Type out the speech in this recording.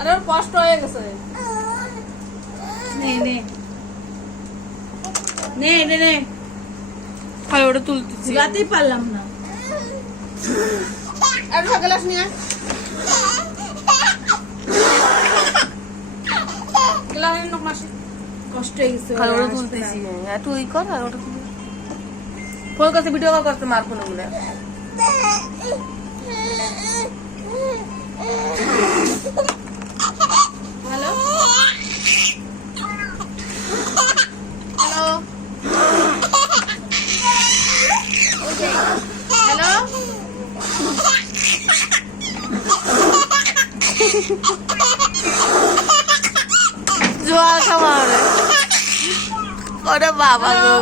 আরে ওর কষ্ট হয়ে গেছে। নে নে নে নে নে আর ওটা তুলতেছি গাতেই পারলাম না। আর গ্লাস নিয়ে গ্লাস নিয়ে নক মাসি কষ্ট হয়ে গেছে। আর ওটা তুলতেছি একটু ওই কর আর ওটা তুলে ফোন করতে ভিডিও কল করতে মার ফোন মনে হ্যালো হ্যালো হ্যালো জোয়া খাওয়া ওরে বাবা গো